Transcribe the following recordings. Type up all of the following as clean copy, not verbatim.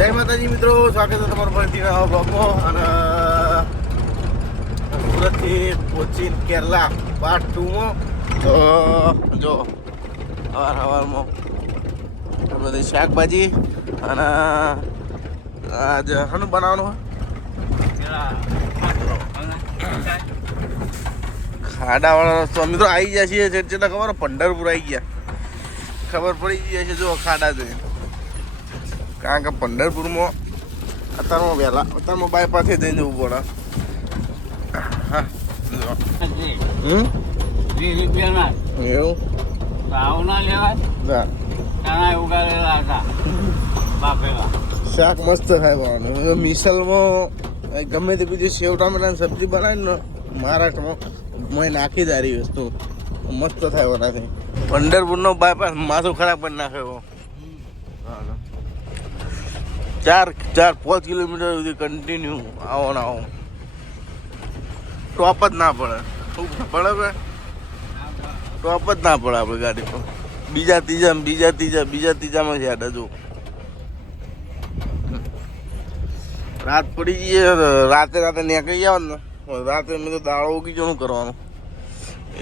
જય માતાજી મિત્રો, સ્વાગત છે તમારું ફરીથી નવા બ્લોગમાં. અને સુરતથી કોચીન કેરલા પાર્ટ 2માં. તો જો સવારમાં બધી શાકભાજી અને આજે શાનું બનાવવાનું ખાડાવાળા રસ્તો મિત્રો આવી ગયા છીએ. જેટલા ખબર પંઢરપુર આવી ગયા, ખબર પડી ગયા છે જો ખાડા જોઈને. કારણ કે પંઢરપુરમાં અત્યારમાં બાયપાસે જઈને જવું પડે. હા એવું શાક મસ્ત થાય પણ મિસલમાં ગમે તે બીજું સેવ ટામેટાની સબ્જી બનાવી ને મહારાષ્ટ્રમાં મેં નાખી દારી વસ્તુ મસ્ત થાય વરાથી. પંઢરપુરનો બાયપાસ માથું ખરાબ કરી નાખે. ચાર 5 કિલોમીટર સુધી કન્ટિન્યુ આવો ને આવો, ટોપ જ ના પડે. પડે કે ટોપ જ ના પડે આપણે ગાડી પર. બીજા ત્રીજામાં છે આડા જો. રાત પડી જઈએ, રાતે નીકળી જાવ ને. રાતે મેં તો દાળો ઉગી જવું કરવાનું,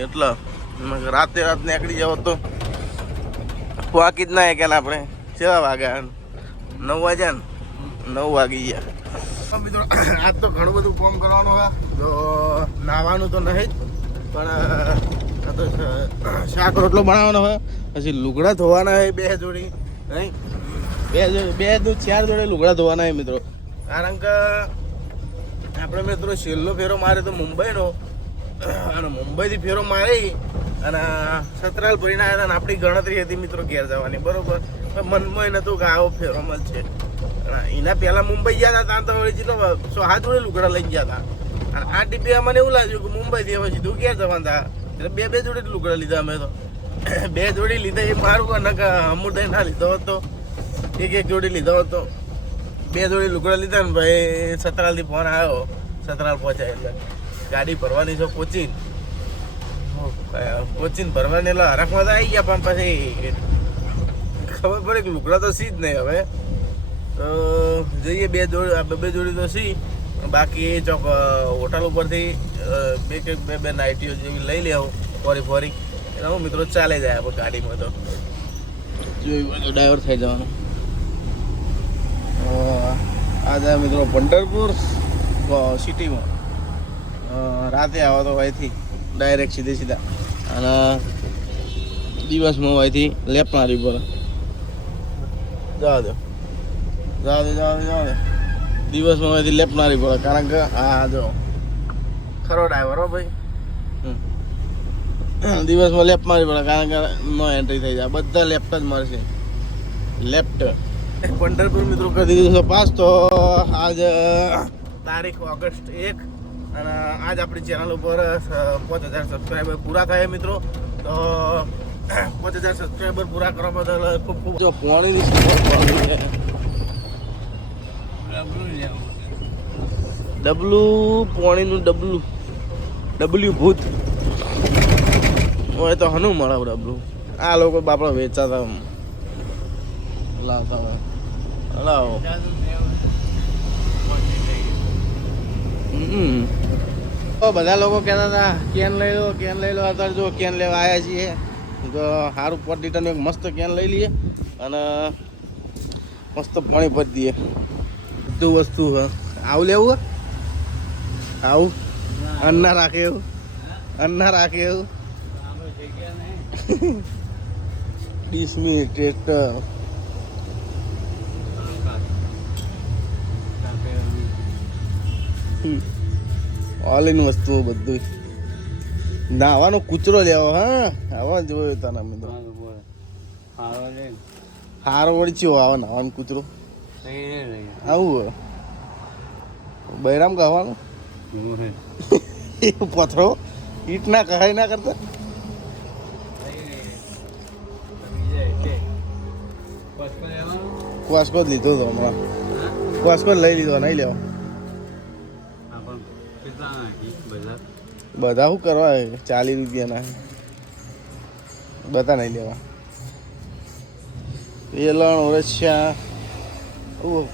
એટલે રાતે નીકળી જાવ તો વાકી જ ના કે આપણે કેવા વાગ્યા 9 વાગ્યા ને 9 વાગી ગયા મિત્રો. આજ તો ઘણું બધું કામ કરવાનું હોય. તો નાહવાનું તો નહીં જ, પણ તો શાક રોટલો બનાવવાનો હોય. પછી લુગડા ધોવાના હોય 2 જોડી, નહીં 4 જોડે લુગડા ધોવાના હોય મિત્રો. કારણ કે આપણે મિત્રો છેલ્લો ફેરો મારે તો મુંબઈનો, અને મુંબઈથી ફેરો મારી અને સતરાલ ભરીને આવ્યા હતા. આપણી ગણતરી હતી મિત્રો ઘેર જવાની, બરોબર. મનમાં નતું કે આવો ફેરો મળશે. એના પહેલા મુંબઈ ગયા હતા, ત્યાં તો વળી 100 જોડે લુગડા લઈ ગયા હતા. અને આ ટીપી મને એવું લાગ્યું કે મુંબઈથી હવે સીધું ઘેર જવાનું હતા. એટલે 2 જોડે લુગડા લીધા અમે તો. 2 જોડી લીધા એ મારું ને કે અમુદાય ના લીધો હતો, 1 જોડી લીધો હતો. 2 જોડી લુગડા લીધા ને ભાઈ. સતરાલથી ફોન આવ્યો, સતરાલ પહોંચાય એટલે ગાડી ભરવાની છે કોચીન ભરવાની. એટલે હરખમાં તો આવી ગયા, પણ પછી ખબર પડે કે લુગડા તો સી જ નહીં. હવે તો જઈએ 2 જોડી તો સી, બાકી એ ચોક હોટલ ઉપરથી 2 નાઇટીઓ જેવી લઈ લેવું ફરી એટલે હું મિત્રો ચાલે જાય આપણે ગાડીમાં. તો જોયું ડાયવર થઈ જવાનું. આ જાય મિત્રો પંઢરપુર સિટીમાં. રાતે આવો તો અહીંથી ડાયરેક્ટ સીધા અને દિવસમાં અહીંથી લેફ્ટ મારી પડે. જવા દો દિવસમાં અહીંથી લેફ્ટ મારી પડે. કારણ કે હા જો ખરો ડ્રાઈવર હો ભાઈ. દિવસમાં લેફ્ટ મારી પડે, કારણ કે નો એન્ટ્રી થઈ જાય. બધા લેફ્ટ જ મારશે, લેફ્ટ. પંઢરપુર મિત્રો કરી દીધું છે પાસ. તો આજ તારીખ ઓગસ્ટ 1 અને આજ આપણી ચેનલ ઉપર 5000 સબસ્ક્રાઈબર પૂરા થયા મિત્રો. તો 5000 સબસ્ક્રાઈબર પૂરા કરવા બદલ ખૂબ ખૂબ જો પોણીની પોણીનું ડબલ્યુ ભૂત હોય તો હનું મળે ડબલું. આ લોકો બાપડા વેચાતા લાવતા હલાવો. બધા લોકો કહેતા હતા કેન લઈ લો. અત્યારે જો કેન લેવા આવ્યા છીએ તો સારું 5 લીટરનું એક મસ્ત કેન લઈ લઈએ અને મસ્ત પાણી ભરી દઈએ. બધું વસ્તુ આવું લેવું આવું અન્ના રાખે એવું ડીસમી ટ્રેક્ટર ઓલ ઇન વસ્તુઓ બધું. નાવાનો કૂચરો લેવો. હા આવા જોયો તને મિત્રો. હારો વળી ચો આવા નાવાનો કૂચરો આવું બૈરામ કહેવાનું. પથરો ઈટ ના કહાય ના કરતા. વાસ્કો જ લીધો હતો હમણાં. વાસ્કો લઈ લીધો, નહીં લેવા. બધા શું કરવા 40 રૂપિયાના બધા નહીં લેવા. વેલણ ઓરસિયા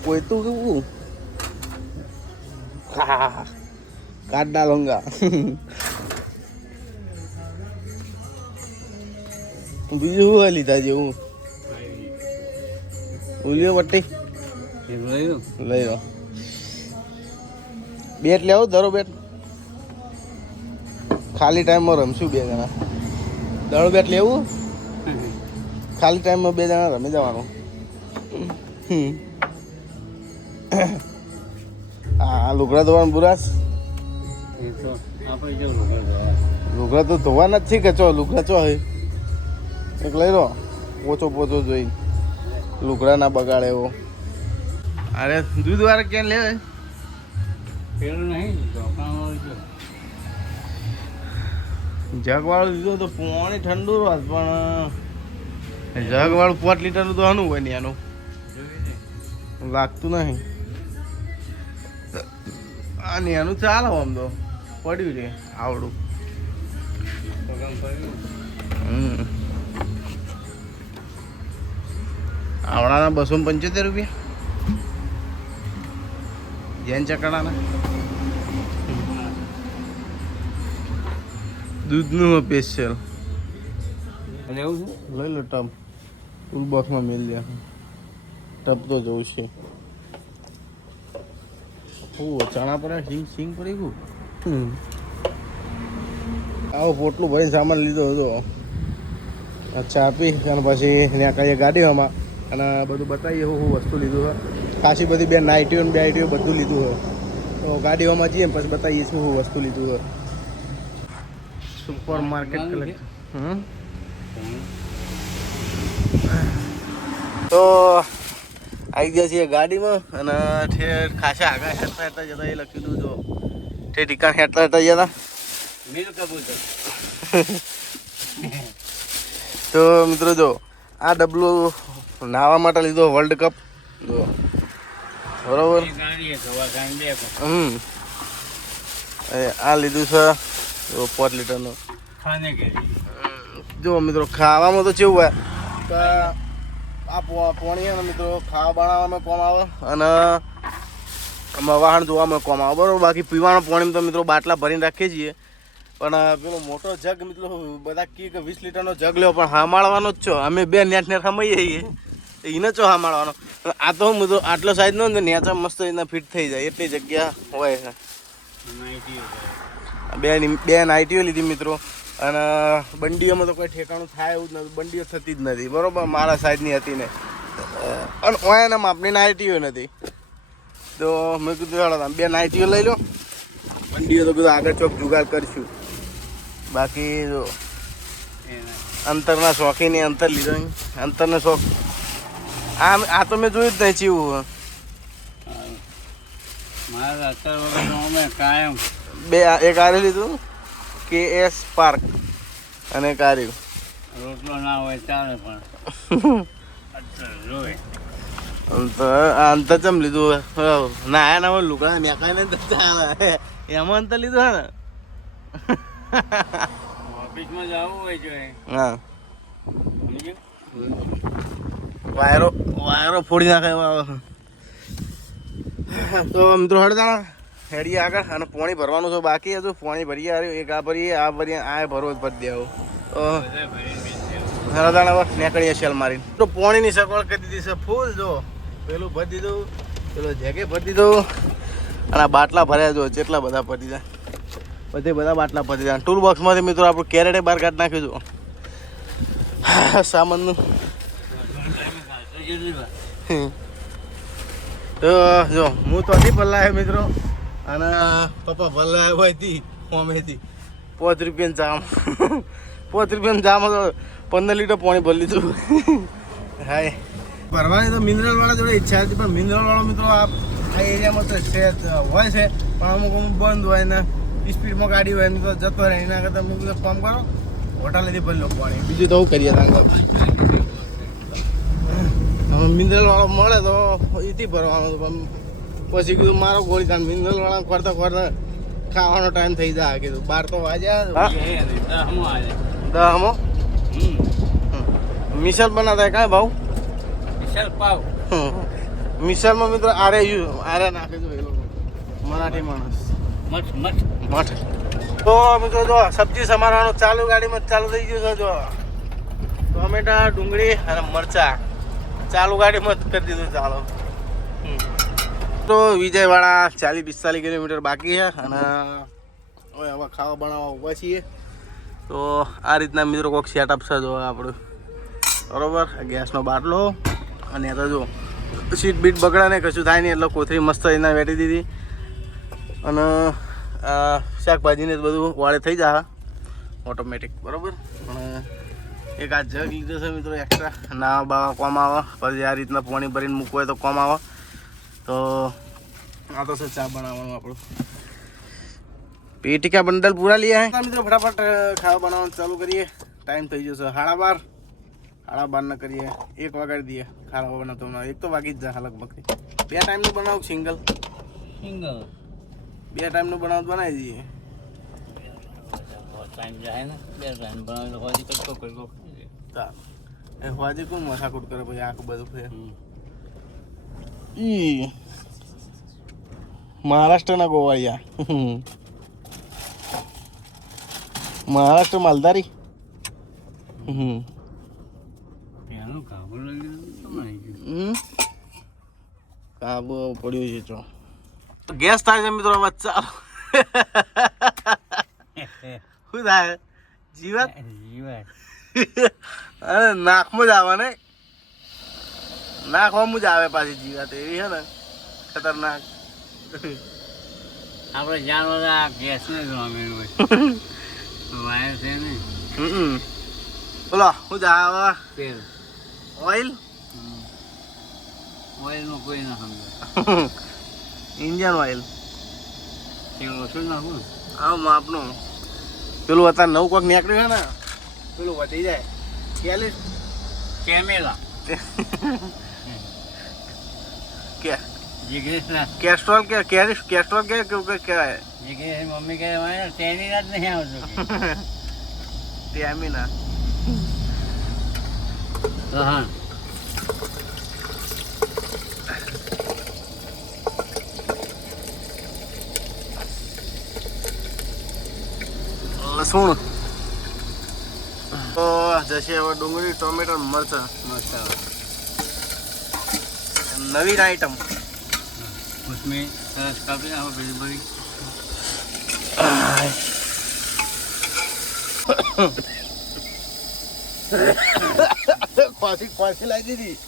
કોઈ તો કેવું કાટ ડાલુંગા બીજું શું લીધા જેવું ઉલિયો પટ્ટી લઈ લો બેટ લેવો ધરો બેટ ખાલી ટાઈમમાં રમશું બે જણા દડો બેટ લેવું ખાલી ટાઈમમાં બે જણા રમી જવાનું હા લુગડા ધોવાનું બુરાસ લુગડા તો ધોવાના જ છે કે ચો લુગડા ચો હોય એક લઈ લો પોચો પોચો જોઈ લુગડા ના બગાડે એવો અરે દૂધ વાળા ક્યાં લે જગ વાળું દીધું તો પાણી ઠંડુ રાત પણ જગ વાળું 5 લીટરનું તો આનું હોય ને આનું લાગતું નહીં આ ને એનું ચાલે આમ તો પડ્યું છે આવડું આવડાના 275 રૂપિયા જૈન ચકડાના દૂધનું સ્પેશિયલ લઈ લો ટબ ટૂલ બોક્સમાં મેળ દે ટબ તો જવું છે ચણા પર સિંગ પડી ગયું આવો પોટલું ભરીને સામાન લીધો હતો અચ્છા આપી અને પછી ત્યાં કહીએ ગાડીઓમાં અને બધું બતાવીએ હું વસ્તુ લીધું હોય ખાસી બધી બે નાઇટીઓ બે આઈટીઓ બધું લીધું હોય તો ગાડીઓમાં જઈએ પછી બતાવીએ શું વસ્તુ લીધું હોય સુપર માર્કેટ કલેક્ટ તો આવી ગયા છીએ ગાડીમાં અને ઠેર ખાસા આગળ હેઠતા હેઠતા જતા એ લખી દીધું જો ઠેર ઠીકાણ હેઠતા હેઠતા જતા તો મિત્રો જો આ ડબલું નાહવા માટે લીધો વર્લ્ડ કપ જો બરોબર આ લીધું છે 5 લીટરનું જો મિત્રો ખાવામાં તો કેવું હોય કે આ પોણી ને મિત્રો ખાવા બનાવવામાં કોમ આવે અને વાહન ધોવામાં કોમ આવે બરાબર બાકી પીવાનું પાણી તો મિત્રો બાટલા ભરીને રાખીએ છીએ પણ પેલો મોટો જગ મિત્રો બધા કે 20 લીટરનો જગ લેવો પણ હામાળવાનો જ છો અમે બે નેટ નેટ હમાઈએ છીએ એને ચો હામાળવાનો આ તો મિત્રો આટલો સાઈઝ નો નેચા મસ્ત એના ફિટ થઈ જાય એટલી જગ્યા હોય છે બે નાઇટીઓ લીધી મિત્રો અને બંડીઓમાં તો કોઈ ઠેકાણું થાય એવું જ નથી બંડીઓ થતી જ નથી બરાબર મારા સાઈઝની હતી ને અને ઓયાના માપની નાઇટીઓ નથી તો મેં કીધું ચાલો બે નાઇટીઓ લઈ લો બંડીઓ તો કીધું આગળ ચોક જુગાડ કરીશું બાકી જો અંતરના શોખીને અંતર લીધો અંતરનો શોખ આ તો મેં જોયું જ નહીં ચીવું બે એક આરે લીધું KS પાર્ક અને કાર્યું રોટલો ના હોય ચાલે પણ અંતર ચમ લીધું ના આયા ના હોય લુકડા મેકાય ને ચાલે એમાં અંતર લીધું હે ને ઓફિસમાં જવું હોય જોઈએ હા વાયરો ફોડી નાખે તો મિત્રો હળદાણા હેડીએ આગળ અને પાણી ભરવાનું છે બાકી હતું પાણી ભરીએ આવ્યું એક આ ભરીએ આ ભરવો જ ભરી દેવું તો હળદાણા નીકળીએ શેલ મારીને તો પાણીની સગવડ કરી દીધી છે ફૂલ જો પેલું ભરી દીધું પેલો જેકે ભરી દીધું અને આ બાટલા ભર્યા જો જેટલા બધા ભરી જાય બધા બાટલા ભરી જાય ટૂલ બોક્સમાંથી મિત્રો આપણું કેરેટે બહાર કાઢી નાખ્યું છું સામાનનું તો જો હું તો નથી પલ્લાયો મિત્રો અને પપ્પા ભલાયો હોય હતી હોમેથી 5 રૂપિયાનું જામ 5 રૂપિયાનું જામ હતો 15 લીટર પાણી ભરી લીધું હાય ભરવાની તો મિનરલવાળા જોડે ઈચ્છા હતી પણ મિનરલવાળો મિત્રો આ એરિયામાં તો છે હોય છે પણ અમુક બંધ હોય ને સ્પીડમાં ગાડી હોય ને તો જતો રહે એના કરતાં મેં કીધું કામ કરો હોટાલેથી ભરી લો પાણી બીજું તો હું કરીએ આગળ મિનરલ વાળો મળે તો એથી ભરવાનું પણ પછી કીધું મારો ગોળી કાઢ મિનરલ વાળા કરતા કરતા ખાવાનો ટાઈમ થઈ જાય કીધું 12 તો વાગ્યા 10 મિસલ બનાતા કાંઈ ભાવ મિસલ પાવ મિસળમાં મિત્રો આરે નાખે જો એ લોકો મરાઠી માણસ મઠ. તો મિત્રો જો સબ્જી સમારવાનું ચાલુ ગાડીમાં ચાલુ થઈ ગયું છે. જો ટોમેટા, ડુંગળી અને મરચા ચાલુ ગાડીમાં જ કરી દીધું. ચાલો તો વિજયવાડા 40-45 કિલોમીટર બાકી છે અને હવે ખાવા બનાવવા ઊભા છીએ. તો આ રીતના મિત્રો કોઈક સેટઅપ છે જો આપણું, બરોબર. ગેસનો બાટલો અને તો જો સીટ બીટ બગડા ને કશું થાય નહીં એટલે કોથળી મસ્ત એના વેટી દીધી અને શાકભાજીને બધું વાળે થઈ જાય ઓટોમેટિક, બરાબર. અને એક આ જગ લીધો છે મિત્રો એક્સ્ટ્રા, નાવા બાવા કોમ આવે, પછી આ રીતના પાણી ભરીને મૂકવું હોય તો કોમ આવે. તો આ તો છે ચા બનાવવાનું આપણું. પેટી કા બંડલ પૂરા લીયા હે મિત્રો. ફટાફટ ખાવા બનાવવાનું ચાલુ કરીએ. ટાઈમ થઈ ગયો છે 12:30. 12:30 કરીએ, 1 વાગાડી દઈએ ખાવા બનાવતો. એક તો વાગી જ જાય લગભગ. 2 ટાઈમનું બનાવું સિંગલ 2 ટાઈમનું બનાવું બનાવી દઈએ. ટાઈમ જાય ને 2 ટાઈમ બનાવેલો હોય તો કોઈ એ હોવાજી કોણ મસાકૂટ કરે પછી આખું બધું ફેર. ઈ મહારાષ્ટ્રના ગોવાળિયા, મહારાષ્ટ્ર માલધારી. કાબુ પડ્યું છે ચો. ગેસ થાય છે મિત્રો. વચ્ચા શું થાય? જીવત અરે નાકમાં જ આવે ને, નાખવામાં જ આવે પાછી જીવાત એવી છે ને ખતરનાક. આપણે જાનવર આ ગેસ ને રમેલું વાયર છે ને. બોલો શું જ આવે? તેલ, ઓઇલ. ઓઇલનું કોઈ ના સમજે. ઇન્જન ઓઇલ તેલ ઓછું નાખું. આમ આપનું પેલું અત્યારે નવું કોઈક નીકળ્યું છે ને, પેલું વધી જાય કેમેરા કે જીગ્રેસ ના કેસ્ટ્રોલ કે કેસ્ટ્રોલ કે કહેવાય. જીગ્રેસ મમ્મી કહે તેની રાત નહીં આવતું. ટેમિના. હા લસણ તો જશે હવે ડુંગળી, ટોમેટો, મરચાં. નવીન આઈટમ. उसमें सरस काफी आओ बड़ी बड़ी ખોસી લાગી દીધી.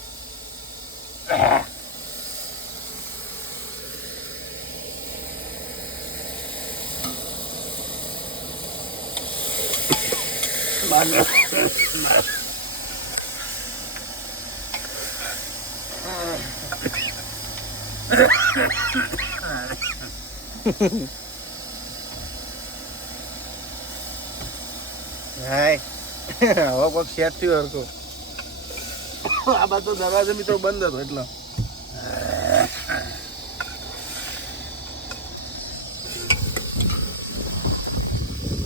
હાય હવે કોઈક સેટ થયું હરખું. આ બાજુ દરવાજો મિત્રો બંધ હતો એટલે.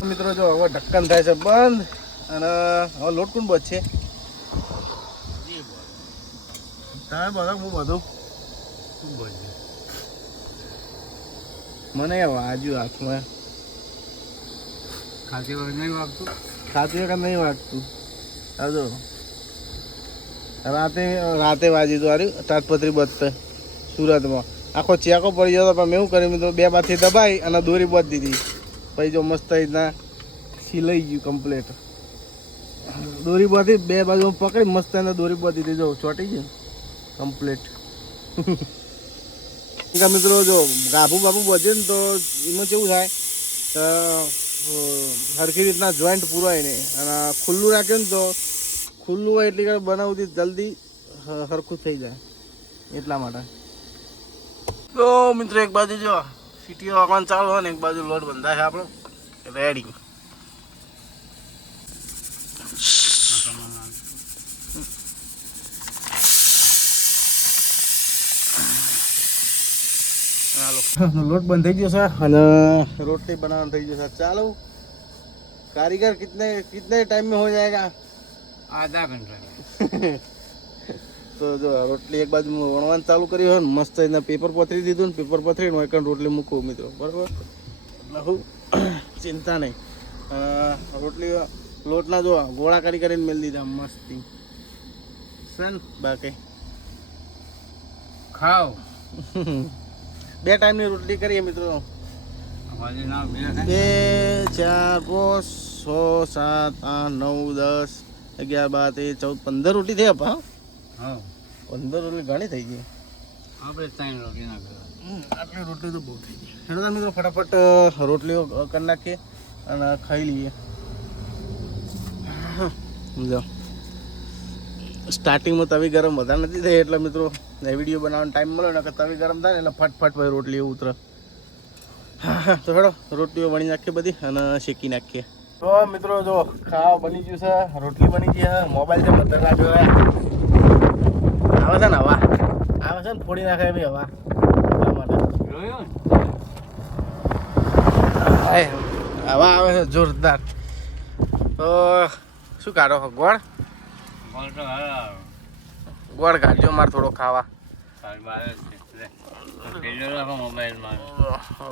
મિત્રો જો હવે ઢક્કન થાય છે બંધ અને હવે લોટ કોણ બચશે? તમે બધા હું બધું મને વાજ્યું હાથમાં. ખાતી વખત નહીં વાગતું, ખાતી વખત નહીં વાગતું. હાજો રાતે વાજી હતું આર્યું તાટપત્રી બધતે સુરતમાં. આખો ચેકો પડી જતો પણ મેં એવું કર્યું મિત્રો 2 બાથી દબાઈ અને દોરી બાંધી દીધી. પછી જો મસ્ત રીતના સિલાઈ ગયું કમ્પ્લીટ. દોરી બાંધી 2 બાજુ પકડી મસ્ત એને દોરી બાંધી દીધી. જો ચોટી ગયું કમ્પ્લીટ. મિત્રો જો ગાભું બાપુ બધે ને તો એમાં કેવું થાય તો સરખી રીતના જોઈન્ટ પૂરાય નહીં. અને ખુલ્લું રાખ્યું ને તો ખુલ્લું હોય એટલી કઈ બનાવતી જલ્દી સરખું થઈ જાય એટલા માટે. તો મિત્રો એક બાજુ જો સીટીઓ વાગવાનું ચાલુ હોય ને એક બાજુ લોટ બંધાય છે આપણો રેડી. લોટ બંધ થઈ ગયો છે અને રોટલી बनाना થઈ ગયો છે. ચાલો कारीगर कितने टाइम में हो जाएगा? आधा घंटा મસ્ત જો રોટલી એક બાજુ વણવાનું ચાલુ કર્યું હોય ને મસ્ત એના પેપર પથરી દીધું ને પેપર પથરીને એકણ રોટલી મૂકવું મિત્રો બરાબર એટલે હું ચિંતા નહીં રોટલી લોટના જો ગોળા કરીને મેળ દીધા મસ્તી સન બાકી ખાઓ 2 ટાઈમની રોટલી કરીએ મિત્રો હજી ના 2 4 5 6 7 8 9 10 11 12 13 14 15 રોટલી થઈ આપા હા 15 રોટલી ઘણી થઈ ગઈ આપણે 3 રોટી ના કરો આટલી રોટલી તો બહુ થઈ ગઈ હેડો મિત્રો ફટાફટ રોટલીઓ કરી નાખીએ અને ખાઈ લઈએ સમજો સ્ટાર્ટિંગમાં તવી ગરમ વધારે નથી થઈ એટલે મિત્રો વિડીયો બનાવવાનો ટાઈમ મળ્યો ને કે તવી ગરમ થાય ને એટલે ફટફટ ભાઈ રોટલી ઉતરે તો હેડો રોટલીઓ વણી નાખીએ બધી અને શેકી નાખીએ તો મિત્રો જો ખાવા બની ગયું છે રોટલી બની ગઈ છે મોબાઈલ છે બધા ના જોયા આવે છે ને હવા આવે છે ને ફોડી નાખે બી હવા એટલા માટે જોયું હવા આવે છે જોરદાર તો શું કાઢો ગોળ બોલ તો હારા ગોળ કાઢજો મારે થોડો ખાવા સારી બાર છે પેલો રાખો મોબાઈલમાં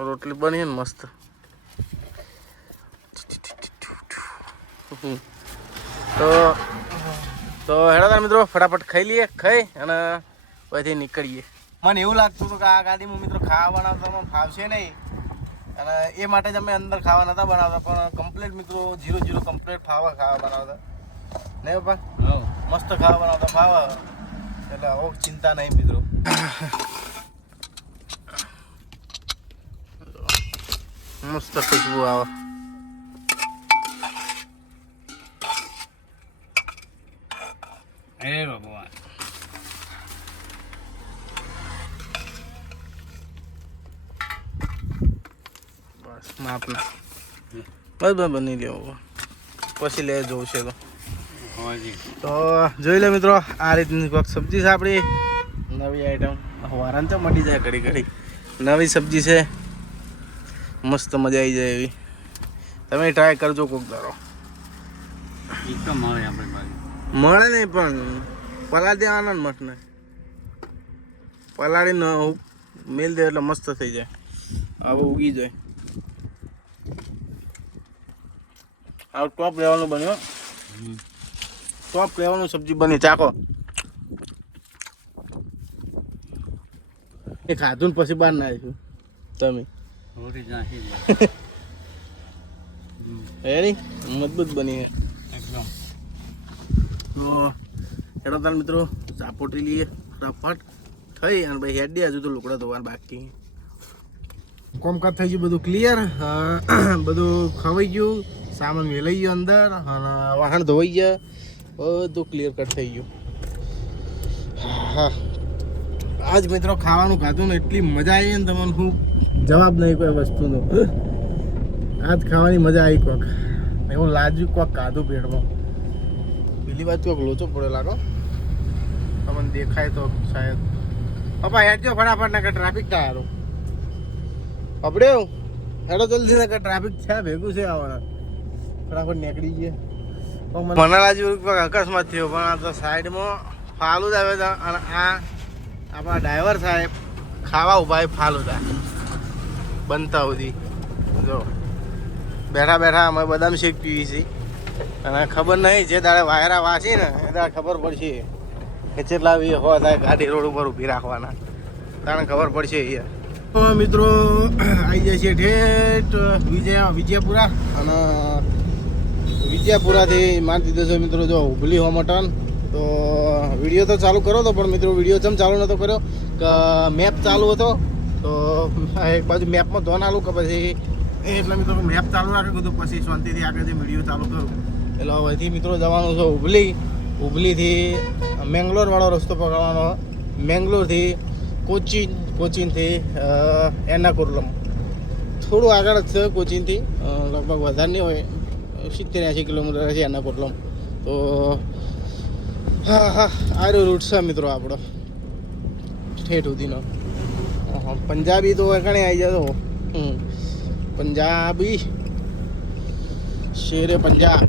રોટલી બની ને મસ્ત તો હેડા મિત્રો ફટાફટ ખાઈ લઈએ ખાઈ અને પછી નીકળીએ મને એવું લાગતું હતું કે આ ગાડીમાં મિત્રો ખાવા બનાવવામાં ફાવશે નહીં અને એ માટે જ અમે અંદર ખાવા નતા બનાવતા પણ કમ્પ્લીટ મિત્રો 0-0 કમ્પ્લીટ ખાવા બનાવતા નહીં પપ્પા મસ્ત ખાવા બનાવતા ફાવા એટલે હવે ચિંતા નહીં મિત્રો મસ્ત ખુશ્બુ આવે એ ભગવાન બસ માપના બસ બની લેવો પછી લે જોવું છે તો જોઈ લે મિત્રો આ રીતની કોઈક સબ્જી છે આપણી નવી આઈટમ વારાને તો મળી જાય ઘડી ઘડી નવી સબ્જી છે મસ્ત મજા આવી જાય એવી તમે ટ્રાય કરજો કોક દારો તો મળે આપણી બાજુ મળે નહીં પણ પલાળી દેવાના ને મસ્ત ને પલાળીને મેલ દે એટલે મસ્ત થઈ જાય હવે ઉગી જાય આ ટોપ લેવાનું બન્યો ટોપ લેવાનું સબ્જી બની ચાખો એ ખાધું ને પછી બહાર ના આવીશું તમે રોટી નાખી દે રેડી મજબૂત બની એકદમ તો હેડો તાર મિત્રો ચાપોટી લઈએ ફટાફટ થઈ અને ભાઈ હેડ દે હજુ તો લુકડા ધોવાનું બાકી કોમકાજ થઈ ગયું બધું ક્લિયર બધું ખવાઈ ગયું સામાન વેલાઈ ગયો અંદર અને વાહન ધોવાઈ ગયા બધું ક્લિયર કટ થઈ ગયું હા આજ મિત્રો ખાવાનું ખાધું ને એટલી મજા આવી ને તમને હું જવાબ નહીં કોઈ વસ્તુનો આજ ખાવાની મજા આવી કોક એવું લાગ્યું કોક ખાધું પેટમાં પેલી વાત કોક લોચો પડે લાગો તમને દેખાય તો શાયદ પપ્પા હેડજો ફટાફટ ના કે ટ્રાફિક થાય હારું આપણે હેડો જલ્દી ના કે ટ્રાફિક છે ભેગું છે આવવાના ફટાફટ નીકળી ગયે મને લાગ્યું કોઈક અકસ્માત થયો પણ આ તો સાઈડમાં ફાલું જ આવે છે અને આ આપણા ડ્રાઈવર સાહેબ ખાવા ઉભા ફાલુદા બનતા સુધી જો બેઠા બેઠા અમે બદામ શેક પીવી છીએ અને ખબર નહીં જે દાડે વાયરા વાંચી ને એ દાડે ખબર પડશે કે કેટલા બી હોય થાય ગાડી રોડ ઉપર ઊભી રાખવાના તાણે ખબર પડશે એ તો મિત્રો આવી જાય છે ઠેઠ વિજયપુરા અને વિજયપુરાથી મારી દીધો છે મિત્રો જો હુબલી હો મટન તો વિડીયો તો ચાલુ કરો તો પણ મિત્રો વિડીયો ચમ ચાલુ નહોતો કર્યો કે મેપ ચાલુ હતો તો એક બાજુ મેપમાં ધોન આલું કે પછી એટલે મિત્રો મેપ ચાલુ રાખી દીધું પછી શાંતિથી આગળ જે વિડીયો ચાલુ કરું એટલે હવેથી મિત્રો જવાનું છે હુબલીથી મેંગ્લોરવાળો રસ્તો પકડવાનો મેંગ્લોરથી કોચીનથી એર્નાકુલમ થોડું આગળ જ છે કોચીનથી લગભગ વધારે નહીં હોય 70-80 કિલોમીટર છે એર્નાકુલમ તો હા હા આ રૂટ છે મિત્રો આપણો ઠેઠ સુધીનો પંજાબી તો ઘણે આવી જતો પંજાબી શેરે પંજાબ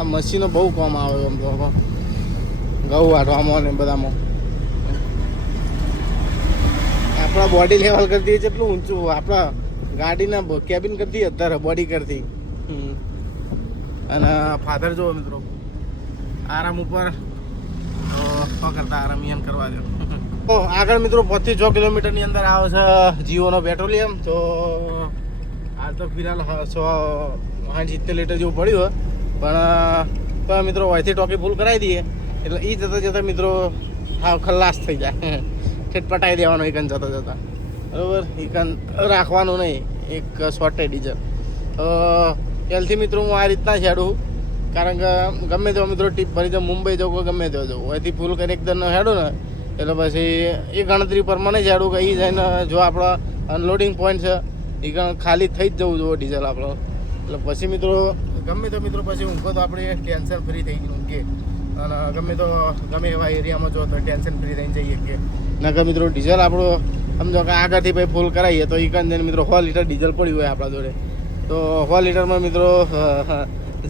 આ મશીનો બહુ કામ આવે એમ તો ઘઉં વાટવામાં ને બધામાં આપણા બોડી લેવલ કરતી જેટલું ઊંચું આપણા ગાડીના કેબિન કરતી અત્યારે બોડી કરતી. અને ફાધર જો મિત્રો આરામ ઉપર કરતા આરામ યાન કરવા દો. તો આગળ મિત્રો 25 કિલોમીટરની અંદર આવે છે જીઓનો પેટ્રોલિયમ. તો હાલ તો ફિલહાલ 70 લીટર જેવું પડ્યું પણ મિત્રો અહીંથી ટોકી ફૂલ કરાવી દઈએ એટલે એ જતાં જતાં મિત્રો હા ખલ્લાસ થઈ જાય. પટાઈ દેવાનો એકન જતાં જતાં બરાબર. એકન રાખવાનું નહીં એક શોર્ટે ડીઝલ. ત્યારથી મિત્રો હું આ રીતના છેડું કારણ કે ગમે તેવો મિત્રો ટીપ ભરી જાઉં મુંબઈ જાઉં કે ગમે તેવો જાઉં અહીંથી ફૂલ કરી એકદમ હેડું ને એટલે પછી એ ગણતરી પ્રમાણે જ હેડું કે એ જઈને જો આપણા અનલોડિંગ પોઈન્ટ છે એ ખાલી થઈ જ જવું જોઈએ ડીઝલ આપણો. એટલે પછી મિત્રો ગમે તો મિત્રો પછી ઊંઘો તો આપણે ટેન્શન ફ્રી થઈ ગયું ઊંઘીએ અને ગમે એવા એરિયામાં જો તો ટેન્શન ફ્રી થઈને જઈએ કે નકર મિત્રો ડીઝલ આપણું સમજો કે આગળથી ભાઈ ફૂલ કરાવીએ તો એ કંઈ મિત્રો 100 લીટર ડીઝલ પડ્યું હોય આપણા જોડે તો 100 લીટરમાં મિત્રો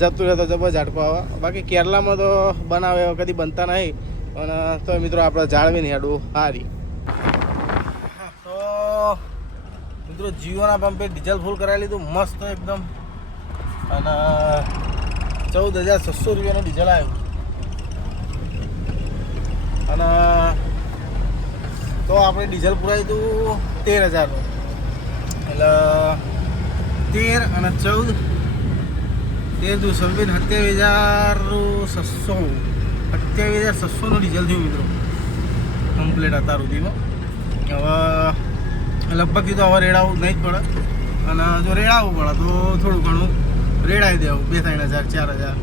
જતું રહે તો જબર ઝાટકો આવે. બાકી કેરલામાં તો બનાવે કદી બનતા નહીં પણ તો મિત્રો આપણે જાળવીને હેડું સારી. તો મિત્રો જીઓના પંપે ડીઝલ ફૂલ કરાવી લીધું મસ્ત એકદમ અને 14,600 રૂપિયાનું ડીઝલ આવ્યું. અને તો આપણે ડીઝલ પુરાવી હતું 13,000નું એટલે 13 અને 14 13 દુ 27,600 નું ડીઝલ થયું મિત્રો કમ્પ્લીટ અત્યાર સુધીમાં. હવે લગભગ કીધું હવે રેડાવું નહીં જ પડે અને જો રેડાવવું પડે તો થોડું ઘણું રેડાવી દેવું 2-3,000 4,000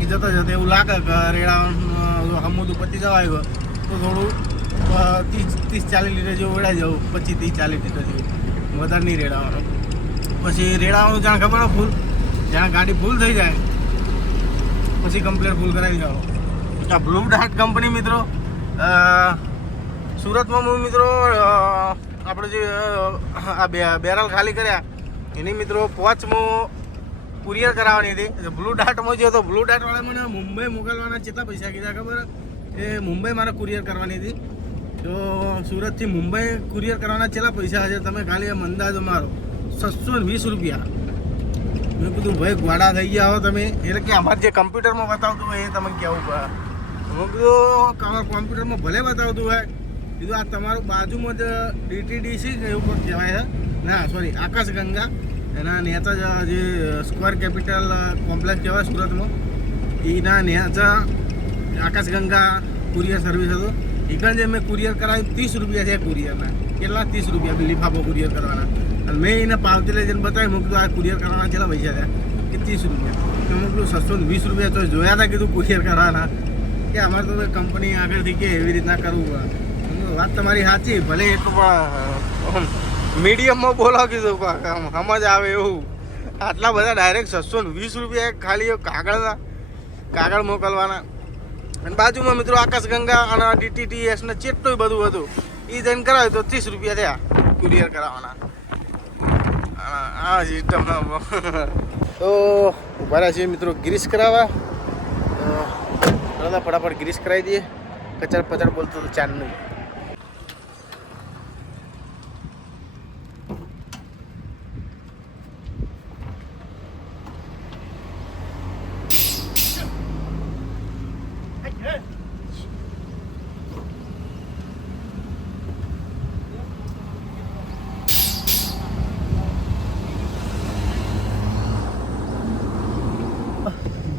એ જતાં જતાં એવું લાગે કે રેડાવાનું હમુદું પતી જવા આવ્યો તો થોડું 30-40 લીટર જેવું રેડાઈ જવું 25-30-40 લીટર જેવું વધારે નહીં રેડાવાનું. પછી રેડાવાનું જાણ ખબર હોય ફૂલ જ્યાં ગાડી ફૂલ થઈ જાય પછી કમ્પ્લેટ ફૂલ કરાવી જાઓ. આ બ્લુ ડાર્ટ કંપની મિત્રો સુરતમાં હું મિત્રો આપણે જે આ બેરલ ખાલી કર્યા એની મિત્રો પોચમાં કુરિયર કરાવવાની હતી. બ્લુ ડાર્ટમાં જે હતો બ્લુ ડાર્ટવાળા મને મુંબઈ મોકલવાના કેટલા પૈસા કીધા ખબર એ મુંબઈ મારે કુરિયર કરવાની હતી. તો સુરતથી મુંબઈ કુરિયર કરવાના કેટલા પૈસા છે તમે ખાલી એમ અંદાજો મારો 620 રૂપિયા. મેં કીધું ભાઈ ગોડા થઈ ગયા હો તમે એટલે કે અમારે જે કમ્પ્યુટરમાં બતાવતું હોય એ તમે કહેવું પડે. મેં કીધું કોમ્પ્યુટરમાં ભલે બતાવતું હોય કીધું આ તમારું બાજુમાં જ DTDC કે એવું કંઈક કહેવાય છે ના સોરી આકાશગંગા એના નેતા જે સ્ક્વેર કેપિટલ કોમ્પ્લેક્સ કહેવાય સુરતમાં એના નેતા આકાશગંગા કુરિયર સર્વિસ હતો. એકણ જે મેં કુરિયર કરાવી 30 રૂપિયા છે કુરિયરના કેટલા 30 રૂપિયા લિફાફો કુરિયર કરવાના અને મેં એને પાવતી લઈ જઈને બતાવી મૂકું આ કુરિયર કરવાના કેટલા પૈસા થયા કે 30 રૂપિયા. તો મેં કીધું 620 રૂપિયા તો જોયા હતા કીધું કુરિયર કરવાના કે અમારે તો કંપની આગળથી કે એવી રીતના કરવું પડે. વાત તમારી સાચી ભલે એટલું પણ મીડિયમમાં બોલો કીધું સમજ આવે એવું આટલા બધા ડાયરેક્ટ 620 રૂપિયા ખાલી કાગળ મોકલવાના. અને બાજુમાં મિત્રો આકાશગંગા અને DTTS ને ચેટલું બધું હતું એ જઈને કરાવ્યું તો 30 રૂપિયા થયા કુરિયર કરાવવાના. આ સિસ્ટમ તો ઉભા રહ્યા છીએ મિત્રો ગ્રીસ કરાવવા તો ફટાફટ ગ્રીસ કરાવી દઈએ. કચર પચર બોલતો તો ચાર નહીં.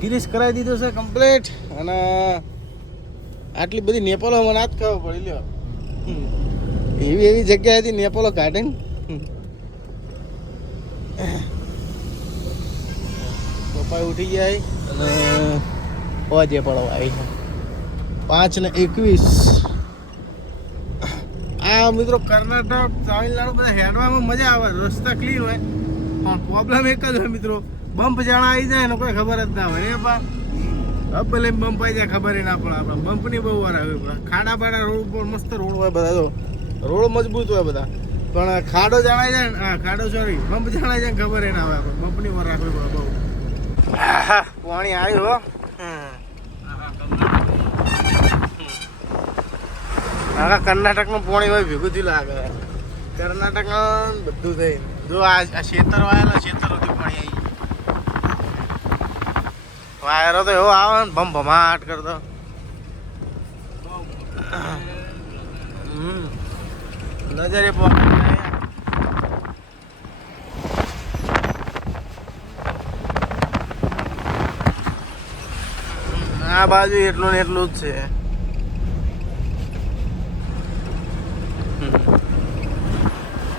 ગિરીશ કરાવી દીધો છે કમ્પ્લીટ અને આટલી બધી નેપાલો મને આ જ ખબર પડી લ્યો એવી જગ્યાએથી નેપાલો ગાર્ડન પપ્પા ઉઠી ગયા અને પહોંચે પડવા આવી 5:21. આ મિત્રો કર્ણાટક તામિલનાડુ બધા હેડવામાં મજા આવે રસ્તા ક્લીન હોય પણ પ્રોબ્લેમ એક જ હોય મિત્રો બમ્પ જાણા આવી જાય ને કોઈ ખબર જ ના હોય. એ પણ ભલે બમ્પ આવી જાય ખબર ના પડે. આપણા બમ્પની બહુ વાર આવે ખાડા બાડા રોડ ઉપર મસ્ત રોડ હોય બધા તો રોડ મજબૂત હોય બધા પણ ખાડો જણાઈ જાય ને હા ખાડો સોરી બમ્પ જણાઈ જાય ખબર ના આવે આપણે બમ્પની વાર રાખવી પડે બહુ. પાણી આવ્યું હો કર્ણાટકનું પાણી હોય ભેગું થયું લાગે કર્ણાટકમાં બધું થઈ જો આ ખેતર વાયેલા ખેતર સુધી પાણી આવી વાયરો તો એવો આવે ને ભમાટ કરતો નજરે આ બાજુ એટલું ને એટલું જ છે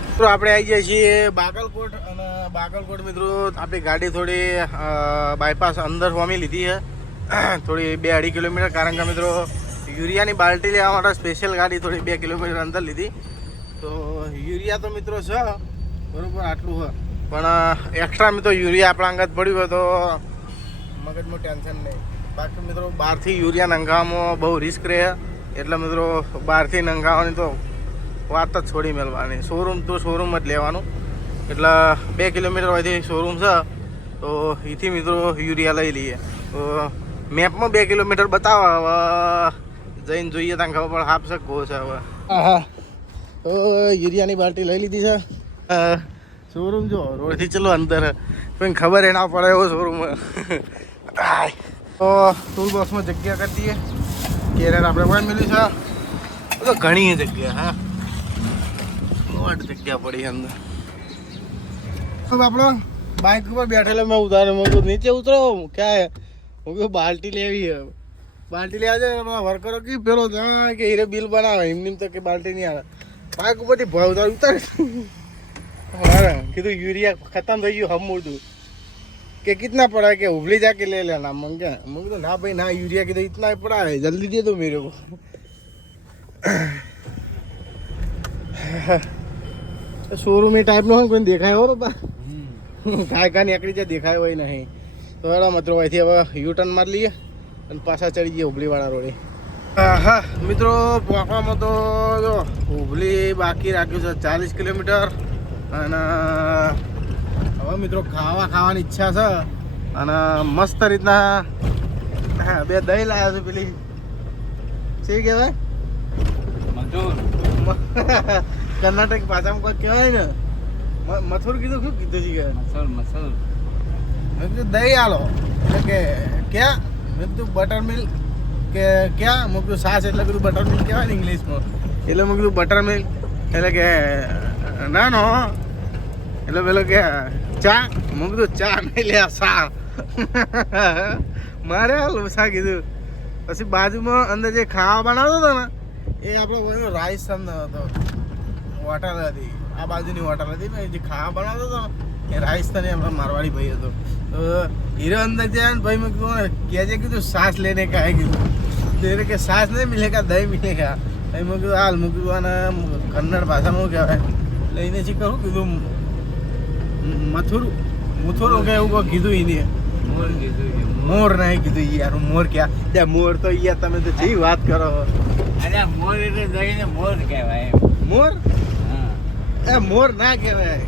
મિત્રો આપણે આવી ગયા છીએ બાગલકોટ અને બાગલકોટ મિત્રો આપણી ગાડી થોડી બાયપાસ અંદર સ્વામી લીધી છે થોડી 2-2.5 કિલોમીટર કારણ કે મિત્રો યુરિયાની બાલ્ટી લેવા માટે સ્પેશિયલ ગાડી થોડી 2 કિલોમીટર અંદર લીધી તો યુરિયા તો મિત્રો છે બરાબર આટલું છે પણ એક્સ્ટ્રા મિત્રો યુરિયા આપણા અંગત પડ્યું હોય તો મગજમાં ટેન્શન નહીં બાકી મિત્રો બહારથી યુરિયા નંખાવામાં બહુ રિસ્ક રહે એટલે મિત્રો બહારથી નંખાવાની તો વાત જ છોડી મેળવાની શોરૂમ તો શોરૂમ જ લેવાનું એટલે 2 કિલોમીટર હોયથી શોરૂમ છે તો એથી મિત્રો યુરિયા લઈ લઈએ તો મેપમાં 2 કિલોમીટર બતાવે હવે જઈને જોઈએ ત્યાં ખબર પડે આપશે કહો છે હવે હા તો યુરિયાની બાલ્ટી લઈ લીધી છે શોરૂમ જો રોડથી ચલો અંદર કોઈ ખબર એ ના પડે એવો શોરૂમ તો ટૂલ બોક્સમાં જગ્યા કરી દઈએ કેરિયર આપણે પણ મળ્યું છે તો ઘણી જગ્યા હા જગ્યા પડી અંદર આપણો બાઇક ઉપર બેઠેલો મેં ઉતારે મેં નીચે ઉતરો ક્યાં હું કહું બાલ્ટી લેવી છે બાલ્ટી લેવા છે ને વર્કરો કે પેલો ત્યાં કે હીરે બિલ બનાવે એમની તો કે બાલ્ટી નહીં આવે બાઇક ઉપરથી ભાવ ઉતાર કીધું યુરિયા ખતમ થઈ ગયું હમ ઉડતું કે कितना पड़ा है कि उबली जाके ले लेना मंगे मंगे तो ना भाई ना यूरिया की तो इतना ही पड़ा है जल्दी दे दो मेरे को शोरूम टाइप નો કોઈ દેખાય હો બાબા કાંઈ કાંઈ નીકળી જાય દેખાય હોય નહીં તો એડા મિત્રો અહીંથી હવે યુ ટર્ન મારી લઈએ અને પાછા ચડી જઈએ હુબલીવાળા રોડે હા મિત્રો પહોંચવામાં તો જો હુબલી બાકી રાખ્યું છે 40 કિલોમીટર અને હવે મિત્રો ખાવાની ઈચ્છા છે અને મસ્ત રીતના 2 દહીં લાવ્યા છે પેલી શી કહેવાય કર્ણાટક ભાષામાં કોઈ કહેવાય ને મથુર કીધું શું કીધું છે મસૂર મેં કીધું દહીં આલો એટલે કે ક્યાં મેં કીધું બટર મિલ્ક કે ક્યાં મેં કીધું સાસ એટલે કીધું બટર મિલ્ક કહેવાય ને ઇંગ્લિશમાં એટલે મેં કીધું બટર મિલ્ક એટલે કે ના નો એટલે પેલો કે ચા મેં કીધું ચા નહીં લે સા મારે હાલ સા કીધું પછી બાજુમાં અંદર જે ખાવા બનાવતો હતો ને એ આપણો રાજસ્થાન હતો હોટલ હતી આ બાજુની હોટલ હતી ને જે ખાવા બનાવતો હતો એ રાજસ્થાની આપણા મારવાડી ભાઈ હતો તો હીરો અંદર જાય ને ભાઈ મેં કીધું કહેજે કીધું સાસ લેને કા કીધું તો એને કે સાસ નહીં મિલેગા દહીં મિલેગા પછી મેં કીધું હાલ મેં કીધું આને કન્નડ ભાષામાં કહેવાય લઈને શી કરું કીધું મથુરું કે એવું કોઈ કીધું એને મોર નહીં કીધું યાર મોર ક્યાં ત્યાં મોર તો યાર તમે તો જેવી વાત કરો અરે મોર એટલે જઈને મોર કહેવાય મોર એ મોર ના કહેવાય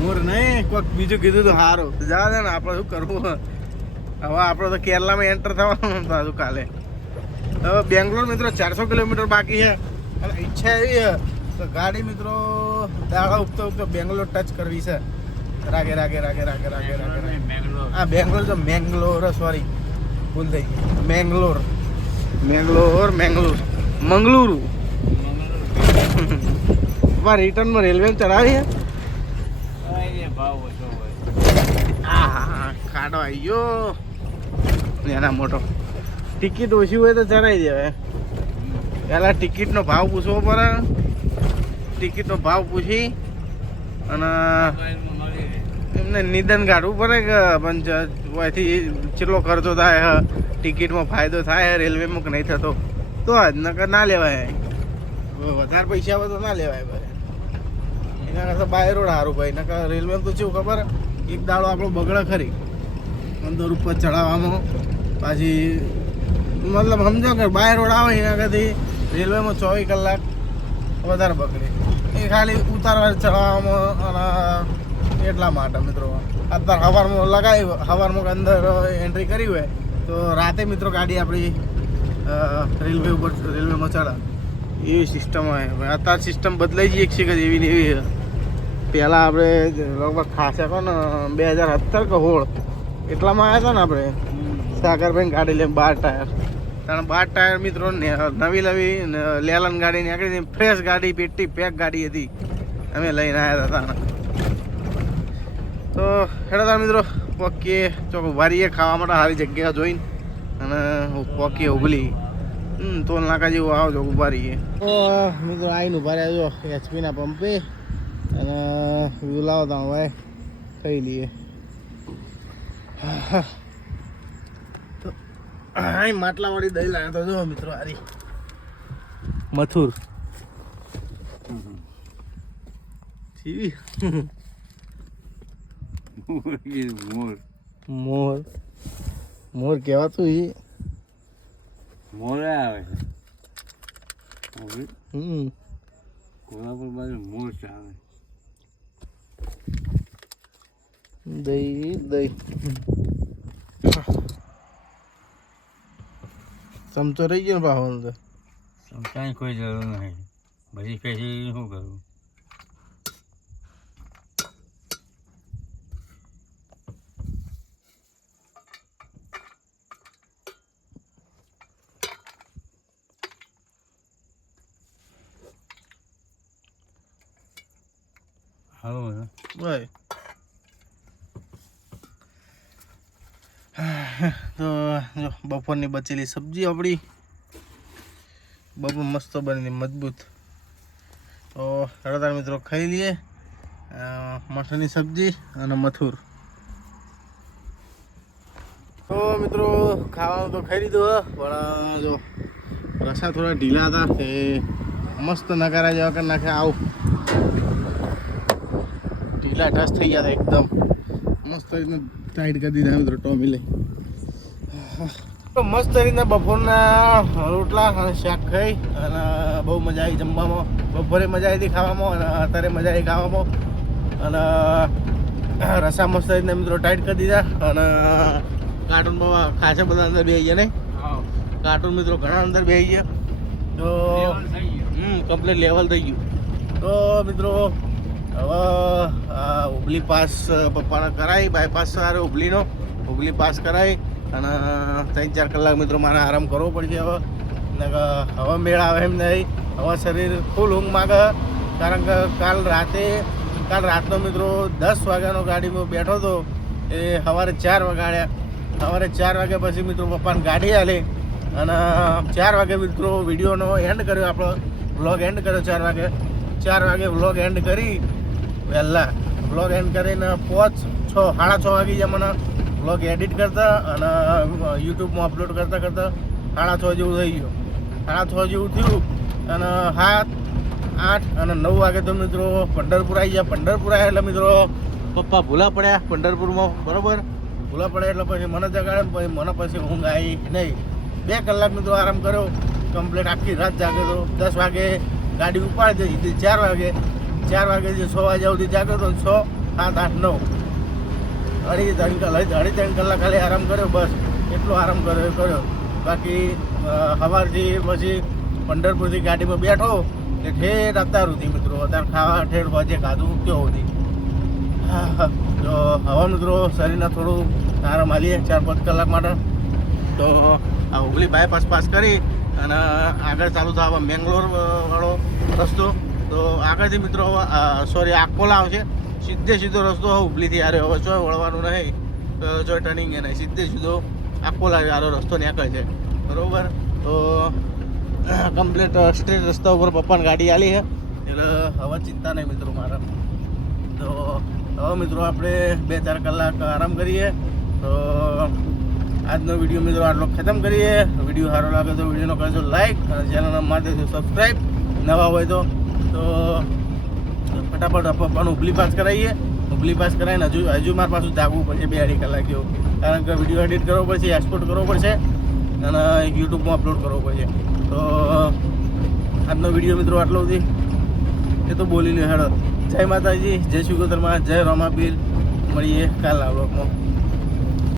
મોર નહીં કોઈક બીજું કીધું તો સારું જા દે ને આપણે શું કરવું હવે આપણે તો કેરલામાં એન્ટર થવાનું હતું કાલે હવે બેંગ્લોર મિત્રો 400 કિલોમીટર બાકી છે અને ઈચ્છા એવી છે તો ગાડી મિત્રો દાડા ઉગતો ઉગતો બેંગ્લોર ટચ કરવી છે રાગે હા બેંગ્લોર તો મેંગ્લોર સોરી ભૂલ થઈ ગઈ મેંગ્લોર મંગલુરુ રિટર્નમાં રેલવે ચડાવી છે ભાવ ઓછો હોય હા ખાડો આવી ગયો એના મોટો ટિકિટ ઓછી હોય તો ચડાવી દેવાય પહેલાં ટિકિટનો ભાવ પૂછવો પડે ટિકિટનો ભાવ પૂછી અને એમને નિદાન કાઢવું પડે કે પણ અહીંથી કેટલો ખર્ચો થાય ટિકિટમાં ફાયદો થાય રેલવેમાં કે નહીં થતો તો જ નકર ના લેવાય વધારે પૈસા આવે તો ના લેવાય ભાઈ એના કરતાં બાય રોડ સારું ભાઈ નકર રેલવેમાં તો શું ખબર એક દાડો આપણો બગડે ખરી અંદર ઉપર ચડાવવામાં પાછી મતલબ સમજો કે બાય રોડ આવે એના કરતી રેલવેમાં 24 કલાક વધારે બગડે એ ખાલી ઉતારવા ચડાવવામાં અને એટલા માટે મિત્રો અત્યારે સવારમાં લગાવી સવારમાં અંદર એન્ટ્રી કરી હોય તો રાતે મિત્રો ગાડી આપણી રેલવેમાં ચડે એવી સિસ્ટમ હોય અત્યારે સિસ્ટમ બદલાઈ જઈ છે કે એવી ને એવી પહેલાં આપણે લગભગ ખાસા કહો ને 2017 કે 16 એટલામાં આવ્યા હતા ને આપણે સાગરભાઈ ગાડી લઈને 12 ટાયર કારણ 12 ટાયર મિત્રો નવી લેલન ગાડી નીકળી ફ્રેશ ગાડી પેટી પેક ગાડી હતી અમે લઈને આવ્યા હતા તો હેડો મિત્રો પોકીએ ચોક વારીએ ખાવા માટે સારી જગ્યા જોઈને અને પોકીએ ઉભલી તોલ નાકા જેવું આવજો ઉભા રહીએ તો મિત્રો આવીને ઉભા રહ્યા જો એચપીના પંપે અને વ્યૂ લાવતા હવે ખાઈ લઈએ તો અહીં માટલાવાળી દહીં લાવ્યા તો જો મિત્રો હારી મથુર મોર મોર કહેવાતું એ મોર આવે છે કોલ્હાપુર બાજુ મોર આવે દહીં ચમચો રહી ગયો ને પાછો અંદર કાંઈ કોઈ જરૂર નહીં બધી પેસી શું કરું હાલો ભાઈ તો જો બપોરની બચેલી સબ્જી આપણી બપોર મસ્ત બની મજબૂત તો હળદાર મિત્રો ખાઈ લઈએ મઠની સબ્જી અને મથુર તો મિત્રો ખાવાનું તો ખાઈ લીધું પણ જો રસા થોડા ઢીલા હતા તે મસ્ત નકારા જેવા કરી નાખે આવું ઢીલા ઢસ થઈ ગયા હતા એકદમ મસ્ત રીતના ટાઈટ કરી દીધા મિત્રો ટોમી લઈ તો મસ્ત રીતના બપોરના રોટલા અને શાક ખાઈ અને બહુ મજા આવી જમવામાં બપોરે મજા આવી હતી ખાવામાં અને અત્યારે મજા આવી ખાવામાં અને રસા મસ્ત રીતના મિત્રો ટાઈટ કરી દીધા અને કાર્ટૂનમાં ખાસા બધા અંદર બેસી ગયા નહીં કાર્ટૂન મિત્રો ઘણા અંદર બેસી ગયા તો કમ્પ્લીટ લેવલ થઈ ગયું તો મિત્રો હવે હુબલી પાસ પપ્પાને કરાવી બાયપાસ સારો હુબલીનો હુબલી પાસ કરાવી અને 3-4 કલાક મિત્રો મારે આરામ કરવો પડશે હવે હવે મેળ આવે એમ નહીં હવે શરીર ફૂલ ઊંઘ માગે કારણ કે કાલ રાતનો મિત્રો 10 વાગ્યાનો ગાડીમાં બેઠો હતો એ સવારે 4 વાગ્યા સવારે 4 વાગ્યા પછી મિત્રો પપ્પાને ગાડી આલી અને 4 વાગે મિત્રો વિડીયોનો એન્ડ કર્યો આપણો વ્લોગ એન્ડ કર્યો 4 વાગે વ્લોગ એન્ડ કરી વહેલા વ્લોગ એન્ડ કરીને 6:30 વાગી ગયા મને વ્લોગ એડિટ કરતા અને યુટ્યુબમાં અપલોડ કરતાં 6:30 જેવું થઈ ગયું 6:30 જેવું થયું અને 7, 8 અને 9 વાગે તો મિત્રો પંઢરપુર આવી ગયા પંઢરપુર આવ્યા એટલે મિત્રો પપ્પા ભૂલા પડ્યા પંઢરપુરમાં બરાબર ભૂલા પડ્યા એટલે પછી મને જગાડે પછી મને પછી ઊંઘ આવી નહીં 2 કલાક મિત્રો આરામ કર્યો કમ્પ્લીટ આખી રાત જાગ્યો હતો 10 વાગે ગાડી ઉપાડી દીધી 4 વાગે જે 6 વાગ્યા સુધી જાગ્યો હતો 6, 7, 8, 9 3 કલાક ખાલી આરામ કર્યો બસ એટલો આરામ કર્યો બાકી સવારથી પછી પંઢરપુરથી ગાડીમાં બેઠો એ ઠેર અત્યાર સુધી મિત્રો અત્યારે ખાવા ઠેર વજે ખાધું કેવું હતી તો હવે મિત્રો શરીરને થોડું આરામ આલીએ 4-5 કલાક માટે તો આ હુબલી બાયપાસ પાસ કરી અને આગળ ચાલુ થવા મેંગ્લોર વાળો રસ્તો તો આગળથી મિત્રો સોરી આકોલા આવશે સીધો રસ્તો હુબલીથી આવ્યો હવે ચોય વળવાનું નહીં ચોય ટર્નિંગ એ નહીં સીધો આકોલા આરો રસ્તો નીકળે છે બરાબર તો કમ્પ્લીટ સ્ટ્રેટ રસ્તા ઉપર પપ્પાને ગાડી આલી છે એટલે હવે ચિંતા નહીં મિત્રો મારે તો હવે મિત્રો આપણે 2-4 કલાક આરામ કરીએ તો આજનો વિડીયો મિત્રો આટલો ખતમ કરીએ વિડીયો સારો લાગે તો વિડીયોનો કરજો લાઈક અને ચેનલના માટે સબસ્ક્રાઈબ નવા હોય તો ફટાફટ પપ્પાનું હુબલી પાસ કરાવીએ હુબલી પાસ કરાવીને હજુ મારે પાછું જાગવું પડશે 2-2.5 કલાક જેવું કારણ કે વિડીયો એડિટ કરવો પડશે એક્સપોર્ટ કરવો પડશે અને યુટ્યુબમાં અપલોડ કરવો પડશે તો આજનો વિડીયો મિત્રો આટલો સુધી એ તો બોલી લ્યો હેડો જય માતાજી, જય શ્રી ગોતરમાં, જય રોમાપીર. મળીએ કાલના બ્લોગમાં.